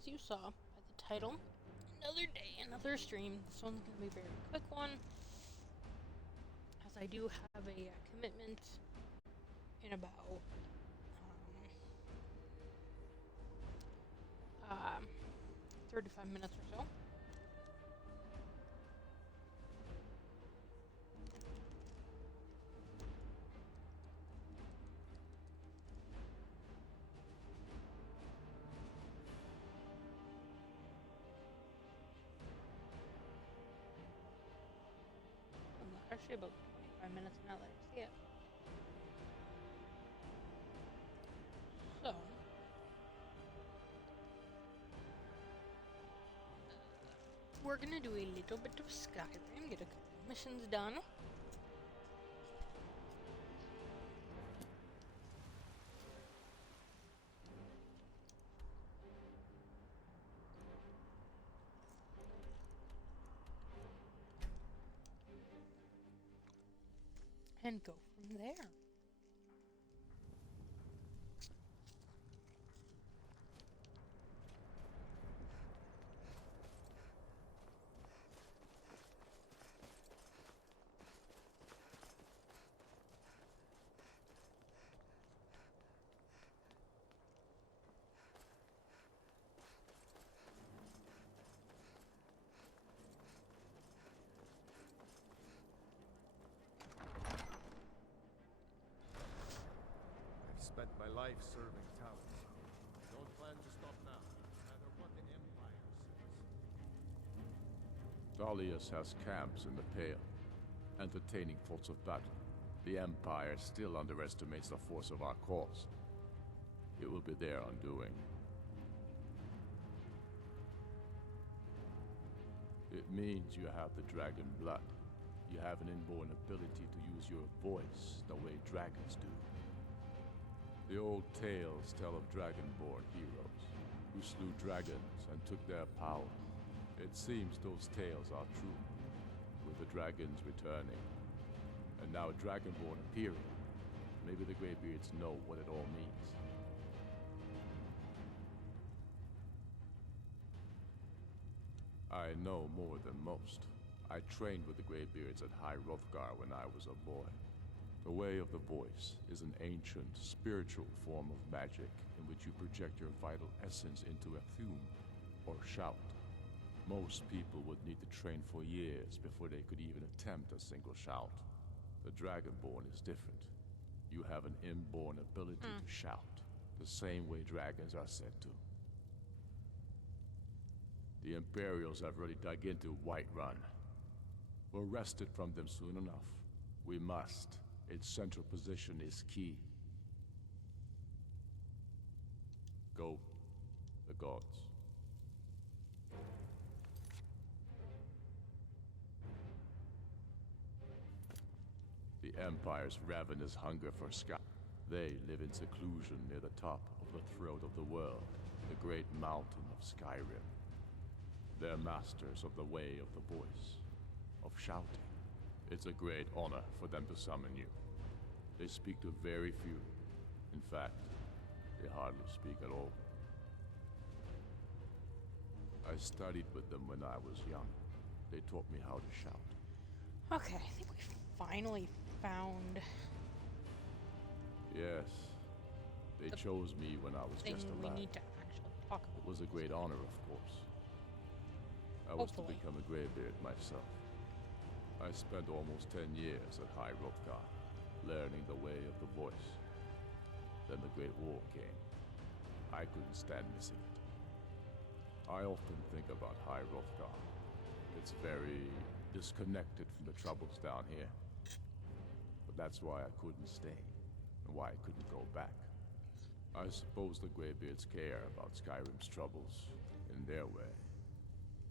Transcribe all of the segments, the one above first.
as you saw by the title, another day, another stream. This one's going to be a very quick one, as I do have a commitment in about 35 minutes or so. Actually about 25 minutes now that I see it. So, we're gonna do a little bit of Skyrim, get a couple of missions done. And go from there. I've spent my life serving Talon. Don't plan to stop now, no matter what the Empire says. Dalius has camps in the Pale, entertaining thoughts of battle. The Empire still underestimates the force of our cause. It will be their undoing. It means you have the dragon blood. You have an inborn ability to use your voice the way dragons do. The old tales tell of dragonborn heroes who slew dragons and took their power. It seems those tales are true, with the dragons returning, and now a dragonborn appearing. Maybe the Greybeards know what it all means. I know more than most. I trained with the Greybeards at High Hrothgar when I was a boy. The Way of the Voice is an ancient, spiritual form of magic in which you project your vital essence into a fume, or shout. Most people would need to train for years before they could even attempt a single shout. The Dragonborn is different. You have an inborn ability to shout, the same way dragons are said to. The Imperials have already dug into Whiterun. We're wrested from them soon enough. We must. Its central position is key. Go, the gods. The Empire's ravenous hunger for sky. They live in seclusion near the top of the throat of the world, the great mountain of Skyrim. They're masters of the Way of the Voice, of shouting. It's a great honor for them to summon you. They speak to very few. In fact, they hardly speak at all. I studied with them when I was young. They taught me how to shout. Okay, I think we finally found Yes, they chose me when I was thing just a we lad. need to actually talk about. It was a great honor, of course. I was to Hopefully. become a Greybeard myself. I spent almost 10 years at High Hrothgar, learning the Way of the Voice. Then the Great War came. I couldn't stand missing it. I often think about High Hrothgar. It's very disconnected from the troubles down here. But that's why I couldn't stay, and why I couldn't go back. I suppose the Greybeards care about Skyrim's troubles, in their way.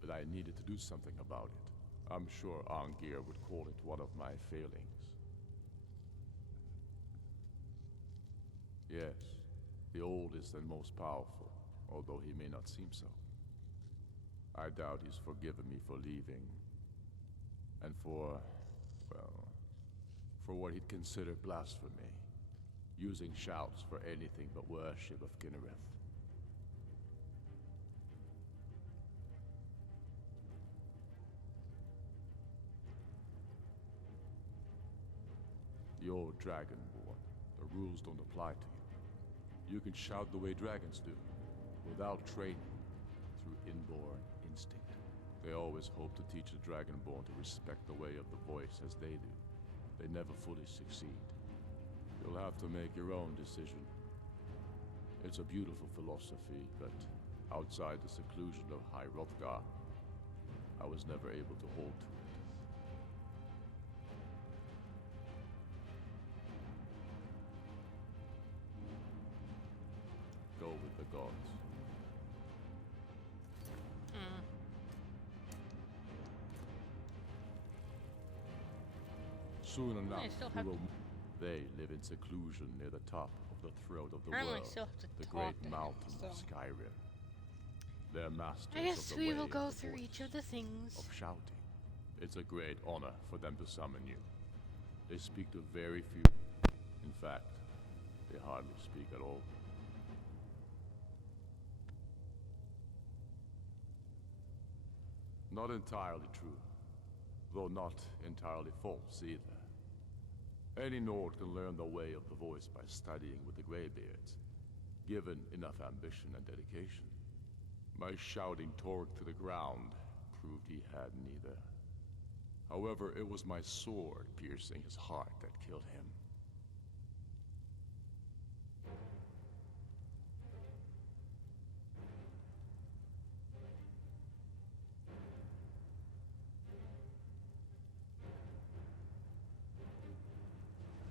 But I needed to do something about it. I'm sure Arngir would call it one of my failings. Yes, the oldest and most powerful, although he may not seem so. I doubt he's forgiven me for leaving. And for, well, for what he'd consider blasphemy. Using shouts for anything but worship of Kynareth. Dragonborn, the rules don't apply to you. You can shout the way dragons do, without training, through inborn instinct. They always hope to teach the Dragonborn to respect the way of the voice as they do. They never fully succeed. You'll have to make your own decision. It's a beautiful philosophy, but outside the seclusion of High Hrothgar, I was never able to hold to it. Go with the gods. Soon enough, still we have will. They live in seclusion near the top of the throat of the Apparently I world, still have to the talk great to him, mountain of so. Skyrim. They're masters I guess of the we way will of go the through voice, each of the things. of shouting. It's a great honor for them to summon you. They speak to very few. In fact, they hardly speak at all. Not entirely true, though not entirely false either. Any Nord can learn the way of the voice by studying with the Greybeards, given enough ambition and dedication. My shouting Torg to the ground proved he had neither. However, it was my sword piercing his heart that killed him.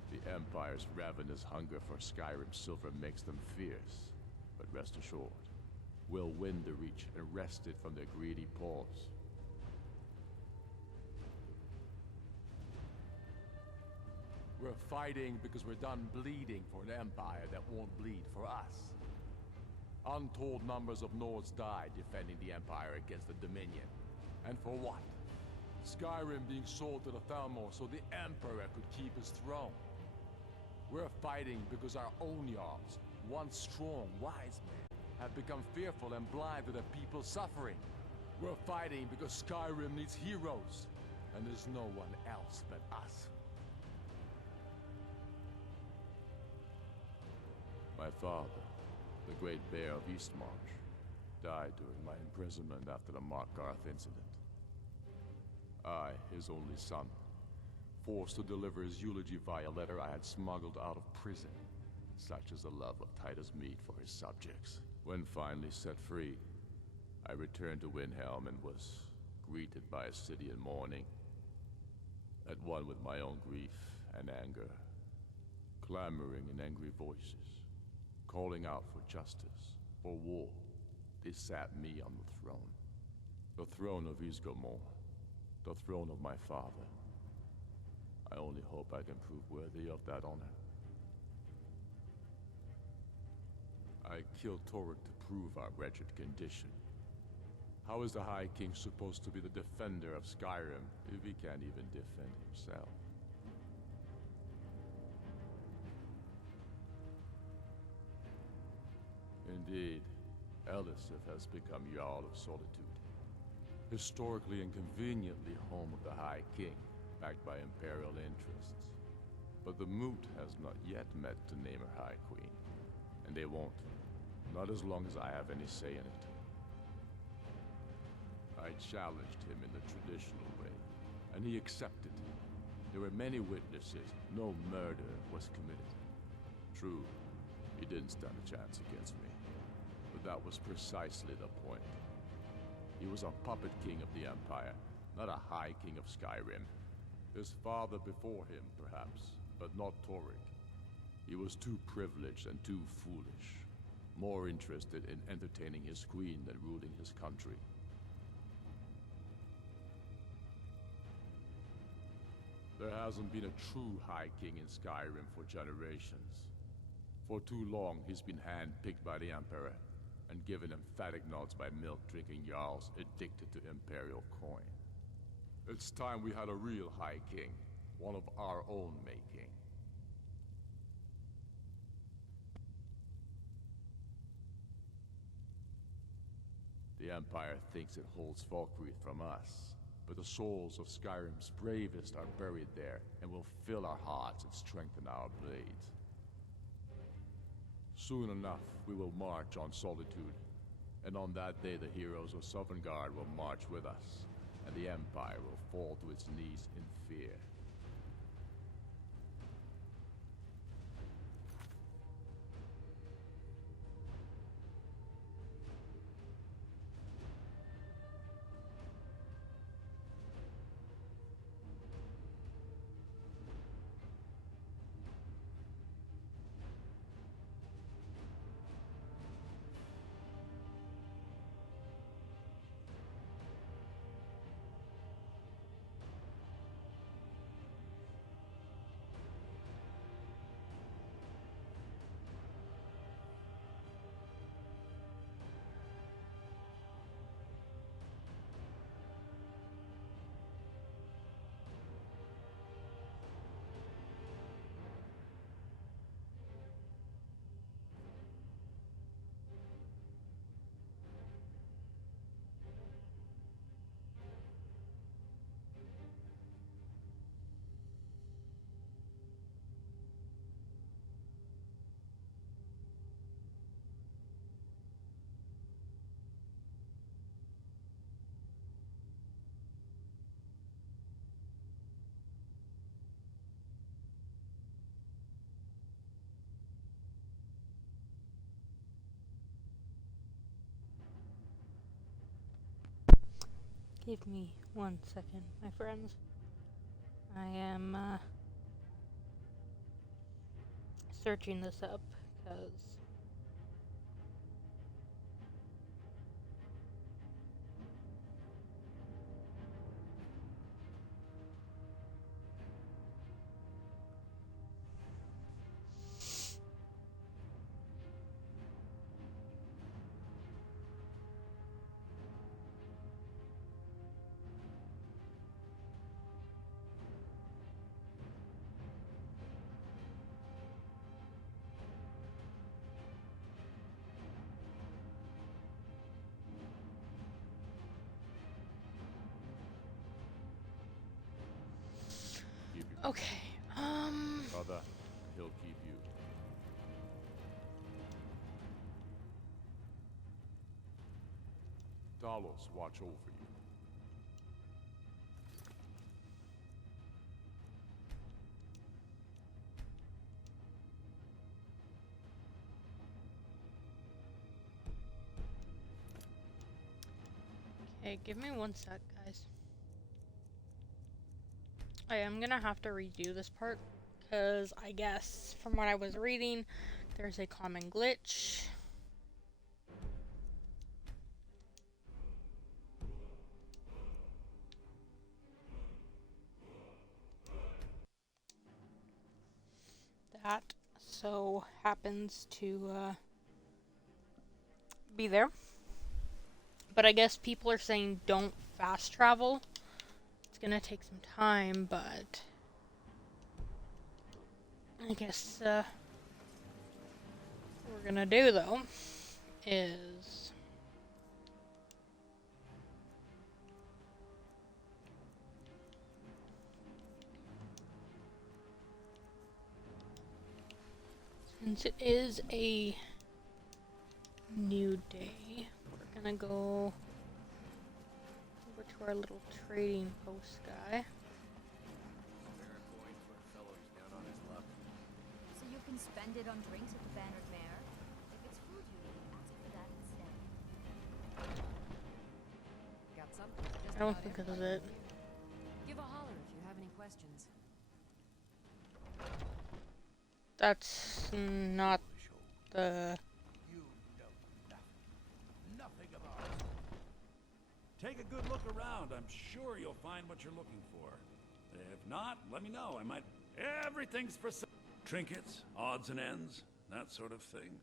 The Empire's ravenous hunger for Skyrim silver makes them fierce, but rest assured, we'll win the Reach and wrest it from their greedy paws. We're fighting because we're done bleeding for an empire that won't bleed for us. Untold numbers of Nords died defending the Empire against the Dominion. And for what? Skyrim being sold to the Thalmor so the Emperor could keep his throne. We're fighting because our own Jarls, once strong, wise men, have become fearful and blind to the people's suffering. We're fighting because Skyrim needs heroes, and there's no one else but us. My father, the Great Bear of Eastmarch, died during my imprisonment after the Markarth incident. I, his only son, forced to deliver his eulogy via letter I had smuggled out of prison, such is the love of Titus Mead for his subjects. When finally set free, I returned to Windhelm and was greeted by a city in mourning, at one with my own grief and anger, clamoring in angry voices, calling out for justice, for war. They sat me on the throne of Ysgramor, the throne of my father. I only hope I can prove worthy of that honor. I killed Torg to prove our wretched condition. How is the High King supposed to be the defender of Skyrim if he can't even defend himself? Indeed, Elisif has become Jarl of Solitude, historically and conveniently home of the High King, backed by Imperial interests. But the Moot has not yet met to name her High Queen, and they won't, not as long as I have any say in it. I challenged him in the traditional way, and he accepted. There were many witnesses, no murder was committed. True, he didn't stand a chance against me, but that was precisely the point. He was a puppet king of the Empire, not a High King of Skyrim. His father before him, perhaps, but not Torg. He was too privileged and too foolish, more interested in entertaining his queen than ruling his country. There hasn't been a true High King in Skyrim for generations. For too long, he's been hand-picked by the Emperor, and given emphatic nods by milk-drinking Jarls addicted to Imperial coin. It's time we had a real High King, one of our own making. The Empire thinks it holds Falkreath from us, but the souls of Skyrim's bravest are buried there and will fill our hearts and strengthen our blades. Soon enough, we will march on Solitude, and on that day the heroes of Sovngarde will march with us, and the Empire will fall to its knees in fear. Give me 1 second, my friends. I am searching this up because Keep you. okay. Brother, he'll keep you. Talos watch over you. Okay, give me 1 sec, guys. I am gonna have to redo this part because I guess from what I was reading, there's a common glitch. That so happens to be there. But I guess people are saying don't fast travel. It's gonna take some time, but I guess what we're gonna do though is since it is a new day, we're gonna go over to our little trading post guy. Baron Boyne put a fellow who's down on his luck. So you can spend it on drinks at the Bannered Mare? If it's food you need, ask for that instead. Got something for just I don't about think this is everybody. it. Give a holler if you have any questions. That's not the... You know nothing about it. Take a good look around. I'm sure you'll find what you're looking for. If not, let me know. I might... Everything's for sale. Trinkets, odds and ends, that sort of thing.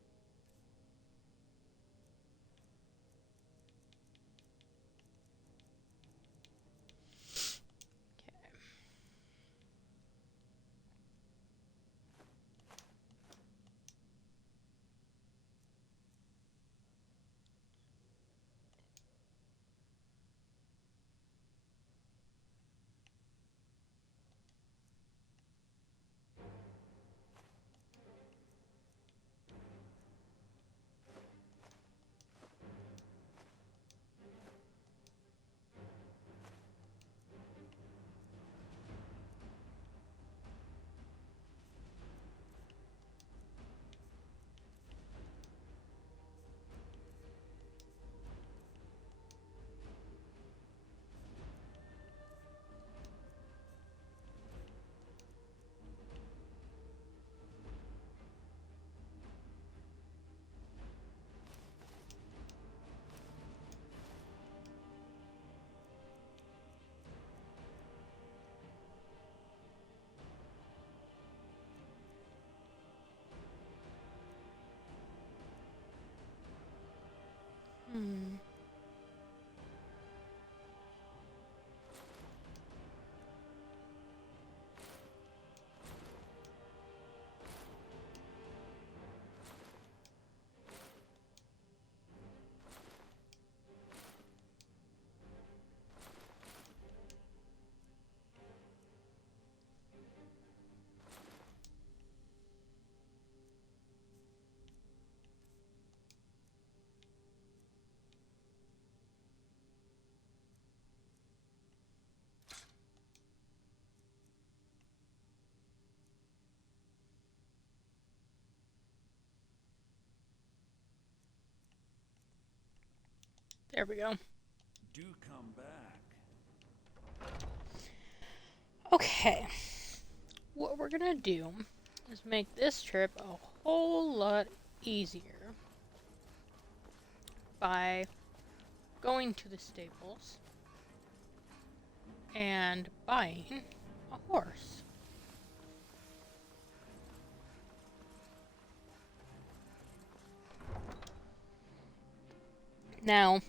Hmm. There we go. Do come back. Okay. What we're gonna do is make this trip a whole lot easier by going to the stables and buying a horse. Now,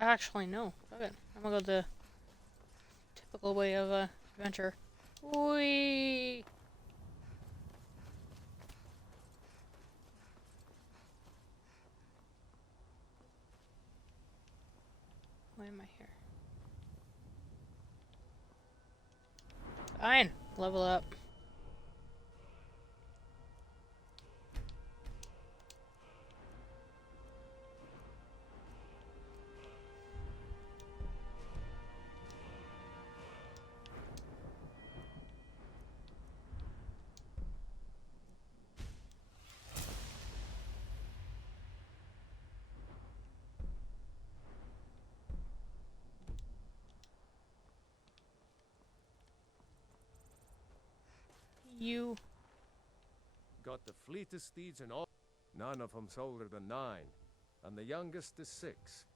actually, no. Okay. I'm gonna go the typical way of adventure. Whee! Why am I here? Fine. Level up. You. Got the fleetest steeds in all. None of 'em's older than 9, and the youngest is 6.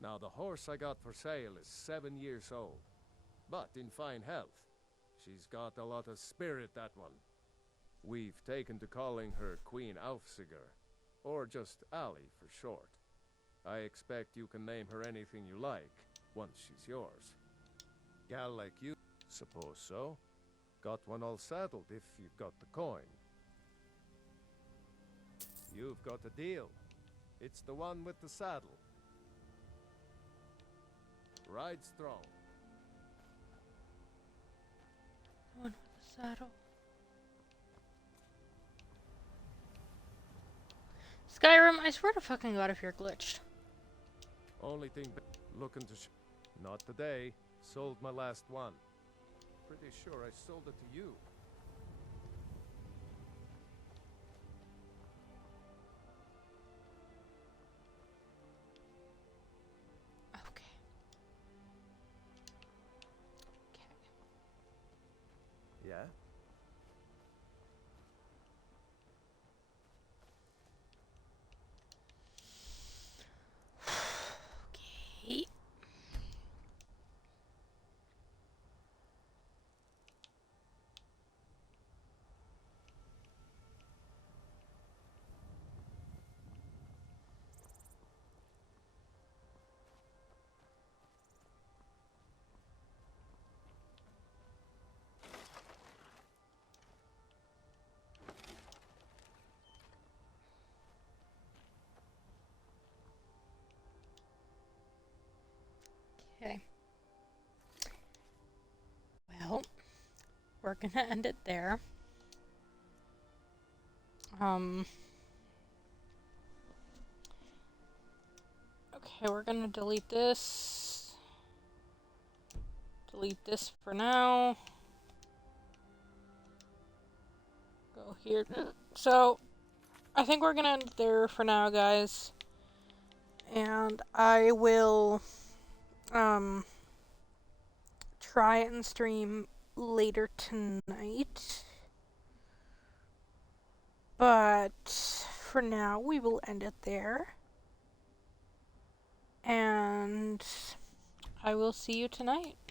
Now the horse I got for sale is 7 years old, but in fine health. She's got a lot of spirit, that one. We've taken to calling her Queen Aufsiger, or just Allie for short. I expect you can name her anything you like, once she's yours. Gal like you, suppose so. Got one all saddled if you've got the coin. You've got a deal. It's the one with the saddle. Ride strong. One with the saddle. Skyrim, I swear to fucking god if you're glitched. Only thing looking to not today. Sold my last one. Pretty sure I sold it to you. Okay. Yeah? Okay. Okay. Well, we're gonna end it there. Okay, we're gonna delete this. Delete this for now. Go here. So, I think we're gonna end it there for now, guys. And I will, try and stream later tonight. But for now, we will end it there. And I will see you tonight.